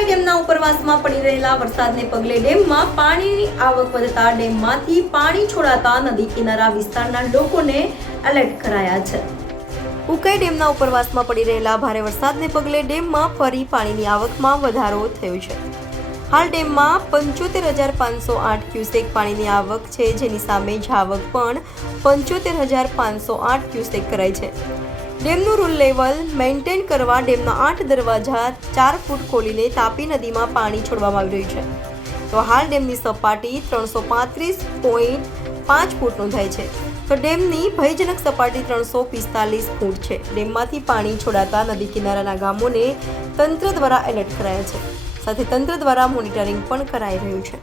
ઉકાઈ ડેમના ઉપરવાસમાં પડી રહેલા વરસાદને પગલે ડેમમાં પાણીની આવક વધતા ડેમમાંથી પાણી છોડાતા નદી કિનારા વિસ્તારના લોકોને એલર્ટ કરાયા છે। ઉકાઈ ડેમના ઉપરવાસમાં પડી રહેલા ભારે વરસાદને પગલે ડેમમાં ફરી પાણીની આવકમાં વધારો થયો છે। હાલ ડેમમાં 75,508 ક્યુસેક પાણીની આવક છે, જેની સામે જાવક પણ 75,508 ક્યુસેક કરાઈ છે। ડેમનું રૂલ લેવલ મેન્ટેન કરવા ડેમના 8 દરવાજા 4 ફૂટ ખોલીને તાપી નદીમાં પાણી છોડવામાં આવી રહ્યું છે। તો હાલ ડેમની સપાટી 335.5 ફૂટ નોંધાઈ છે, તો ડેમની ભયજનક સપાટી 345 ફૂટ છે। ડેમમાંથી પાણી છોડાતા નદી કિનારાના ગામોને તંત્ર દ્વારા એલર્ટ કરાયા છે, સાથે તંત્ર દ્વારા મોનિટરિંગ પણ કરાઈ રહ્યું છે।